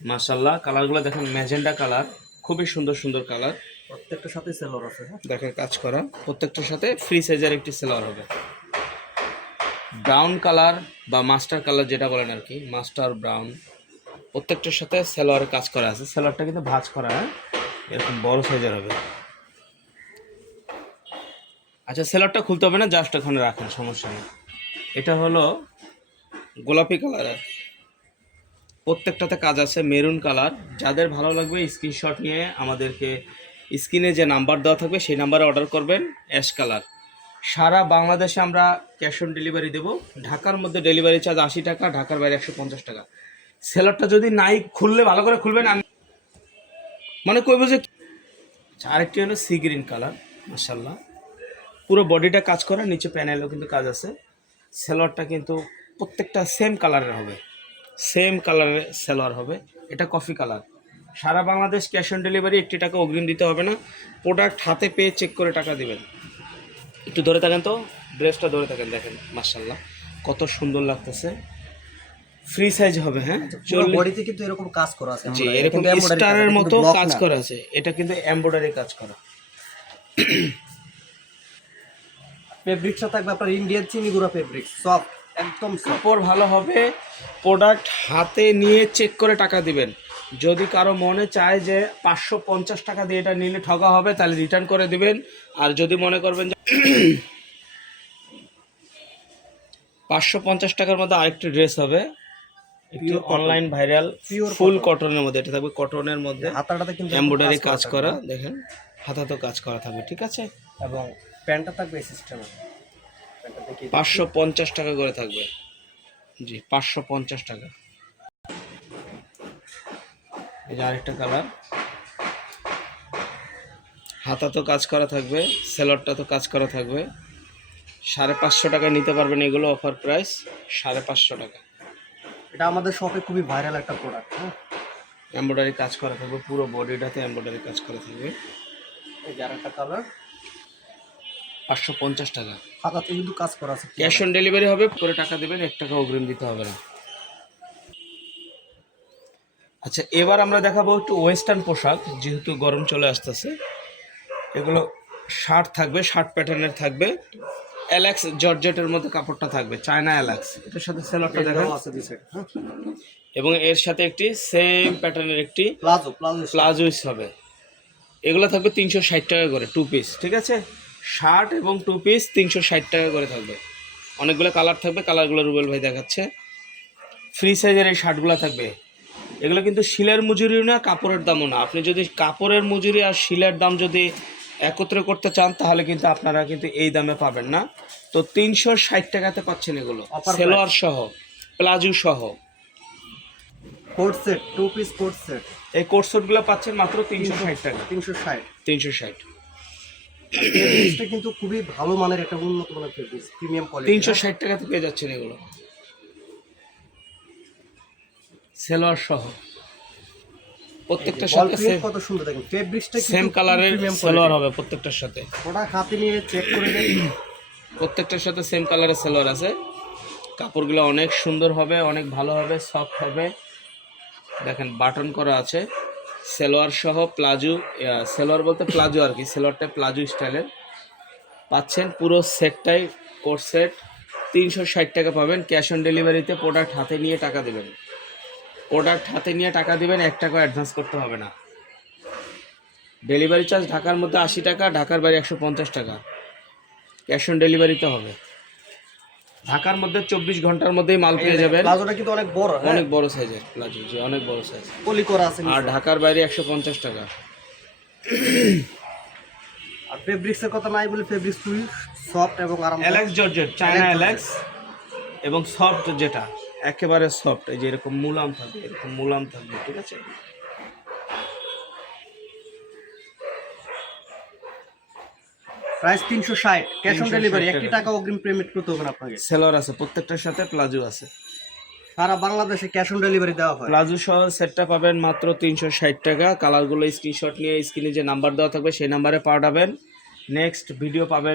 মাশাল্লাহ কালারগুলো দেখেন ম্যাজেন্ডা কালার খুবই সুন্দর সুন্দর কালার। প্রত্যেকটার সাথে সেলর আছে হ্যাঁ? দেখেন কাজ করা। প্রত্যেকটার সাথে ফ্রি সাইজের একটি সেলার হবে। ব্রাউন কালার বা মাস্টার কালার যেটা বলেন আর কি মাস্টার ব্রাউন প্রত্যেকটার সাথে সেলোয়ারের কাজ করা আছে। সেলোয়ারটা কিন্তু ভাঁজ করা হ্যাঁ? এরকম বড় সাইজের হবে। আচ্ছা সেলোয়ারটা খুলতে হবে না জাস্ট ওখানে রাখেন সমস্যা নেই। এটা হলো গোলাপি কালার আর কি। প্রত্যেকটাতে কাজ আছে মেরুন কালার। যাদের ভালো লাগবে স্ক্রিনশট নিয়ে আমাদেরকে স্ক্রিনে যে নাম্বার দেওয়া থাকবে সেই নাম্বারে অর্ডার করবেন অ্যাশ কালার সারা বাংলাদেশে আমরা ক্যাশ অন ডেলিভারি দেবো। ঢাকার মধ্যে ডেলিভারি চার্জ আশি টাকা ঢাকার বাইরে একশো পঞ্চাশ টাকা। সেলারটা যদি নাই খুললে ভালো করে খুলবেন। আমি মানে কইব যে আচ্ছা, আরেকটি হলো সি গ্রিন কালার মাসাল্লাহ পুরো বডিটা কাজ করা নিচে প্যানেলও কিন্তু কাজ আছে। সেলোয়ারটা কিন্তু প্রত্যেকটা সেম কালারের হবে। সেম কালারের সেলোয়ার হবে। এটা কফি কালার। সারা বাংলাদেশ ক্যাশ অন ডেলিভারি একটি টাকা অগ্রিম দিতে হবে না। প্রোডাক্ট হাতে পেয়ে চেক করে টাকা দেবেন। একটু ধরে থাকেন তো? ড্রেসটা ধরে থাকেন দেখেন। মার্শাল্লাহ কত সুন্দর লাগতেছে। ফ্রি সাইজ হবে হ্যাঁ? পুরো বডিতে কিন্তু এরকম কাজ করা আছে। জি এরকম স্টারের মতো কাজ করা আছে। এটা কিন্তু এমব্রয়ডারি কাজ করা। ফেব্রিক্সটা থাকবে আপনার ইন্ডিয়ান চিনি গুঁড়া ফেব্রিক্স সফট একদম কাপড় ভালো হবে প্রোডাক্ট হাতে নিয়ে চেক করে টাকা দিবেন। যদি কারও মনে চায় যে পাঁচশো পঞ্চাশ টাকা দিয়ে এটা নিলে ঠকা হবে তাহলে রিটার্ন করে দিবেন। আর যদি মনে করবেন যে পাঁচশো পঞ্চাশ টাকার মধ্যে আরেকটি ড্রেস হবে একটি. অনলাইন ভাইরাল ফুল কটনের মধ্যে এটা থাকবে কটনের মধ্যে। হাতাটাতে কিন্তু এমব্রয়ডারি কাজ করা। হ্যাঁ। দেখেন হাতাতো কাজ করা থাকবে ঠিক আছে? এবং প্যান্টটা থাকবে এই সিস্টেমে পাঁচশো পঞ্চাশ টাকা করে থাকবে। জি পাঁচশো পঞ্চাশ টাকা। এই যে আরেকটা কালার। হাতা তো কাজ করা থাকবে সেলরটা তো কাজ করা থাকবে। সাড়ে পাঁচশো টাকা নিতে পারবেন এগুলো অফার প্রাইস সাড়ে পাঁচশো টাকা। এটা আমাদের শপে খুবই ভাইরাল একটা প্রোডাক্ট হ্যাঁ? এমব্রয়ডারি কাজ করা থাকবে পুরো বডিটাতে এমব্রয়ডারি কাজ করা থাকবে। এই যে আরেকটা কালার। পাঁচশো পঞ্চাশ টাকা। হাতাতে কিন্তু কাজ করা আছে। ক্যাশ অন ডেলিভারি হবে করে টাকা দেবেন এক টাকা অগ্রিম দিতে হবে না। আচ্ছা এবার আমরা দেখাবো একটু ওয়েস্টার্ন পোশাক যেহেতু গরম চলে আসতেছে। এগুলো শার্ট থাকবে শার্ট প্যাটার্নের থাকবে। অ্যালাক্স জর্জেটের মধ্যে কাপড়টা থাকবে চায়না অ্যালাক্স। এটার সাথে সেলরটা হ্যাঁ এবং এর সাথে একটি সেম প্যাটার্নের একটি প্লাজো প্লাজো প্লাজোইস হবে। এগুলো থাকবে তিনশো ষাট টাকা করে টু পিস ঠিক আছে? শার্ট এবং টু পিস তিনশো ষাট টাকা করে থাকবে। অনেকগুলো কালার থাকবে কালারগুলো রুবেল ভাই দেখাচ্ছে। ফ্রি সাইজের এই শার্টগুলো থাকবে। এগুলো কিন্তু শিলের মজুরিও না কাপড়ের দামও না। আপনি যদি কাপড়ের মজুরি আর শিলের দাম যদি একত্রে করতে চান তাহলে কিন্তু আপনারা কিন্তু এই দামে পাবেন না। তো তিনশো ষাট টাকাতে পাচ্ছেন এগুলো। সেলোয়ার সহ প্লাজো সহ। Coat set two piece coat set এই কোর্সগুলো পাচ্ছেন মাত্র তিনশো ষাট টাকা। তিনশো ষাট। তিনশো ষাট। ফেব্রিক্সটা কিন্তু খুবই ভালো মানের একটা উন্নত মানের ফেব্রিক্স প্রিমিয়াম কোয়ালিটি তিনশো ষাট টাকাতে পেয়ে যাচ্ছেন এগুলো। সেলোয়ার সহ। প্রত্যেকটার সাথে কত সুন্দর দেখেন ফেব্রিক্সটা সেম কালারের সেলোয়ার হবে প্রত্যেকটার সাথে। প্রোডাক্ট হাতে নিয়ে চেক করে দেখুন। প্রত্যেকটার সাথে সেম কালারের সেলোয়ার আছে। কাপড়গুলো অনেক সুন্দর হবে অনেক ভালো হবে সফট হবে। দেখেন বাটন করা আছে। সেলোয়ার সহ প্লাজো সেলোয়ার বলতে প্লাজো আর কি, সেলোয়ারটা প্লাজো স্টাইলের। পাচ্ছেন পুরো সেটটাই কোর্স সেট, তিনশো ষাট টাকা পাবেন। ক্যাশ অন ডেলিভারিতে প্রোডাক্ট হাতে নিয়ে টাকা দেবেন। প্রোডাক্ট হাতে নিয়ে টাকা দেবেন, এক টাকা অ্যাডভান্স করতে হবে না। ডেলিভারি চার্জ ঢাকার মধ্যে আশি টাকা, ঢাকার বাইরে একশো পঞ্চাশ টাকা। ক্যাশ অন ডেলিভারিতে হবে। ঢাকার মধ্যে চব্বিশ ঘণ্টার মধ্যেই মাল পেয়ে যাবেন। প্লাজোটা কিন্তু অনেক বড় হ্যাঁ? অনেক বড় সাইজের প্লাজো জি অনেক বড় সাইজ পলি করা আছে আর ঢাকার বাইরে একশো পঞ্চাশ টাকা। আর ফেব্রিক্সের কথা নাই বলে ফেব্রিক্স খুবই সফট এবং আরামদায়ক। অ্যালেক্স জর্জেট চায়না অ্যালেক্স এবং সফট যেটা একেবারে সফট এই যে এরকম মুলাম থাকবে এরকম মুলাম থাকবে ঠিক আছে? প্রাইস তিনশো ষাট ক্যাশ অন ডেলিভারি টাকা। একটি টাকা। অগ্রিম পেমেন্ট করতে হবে আপনাকে। সেলর আছে প্রত্যেকটার সাথে প্লাজো আছে। সারা বাংলাদেশে ক্যাশ অন ডেলিভারি দেওয়া হয়। প্লাজো সহ সেটটা পাবেন মাত্র তিনশো ষাট টাকা। কালারগুলো স্ক্রিনশট নিয়ে স্ক্রিনে যে নাম্বার দেওয়া থাকবে সেই নাম্বারে পাঠাবেন। নেক্সট ভিডিও পাবেন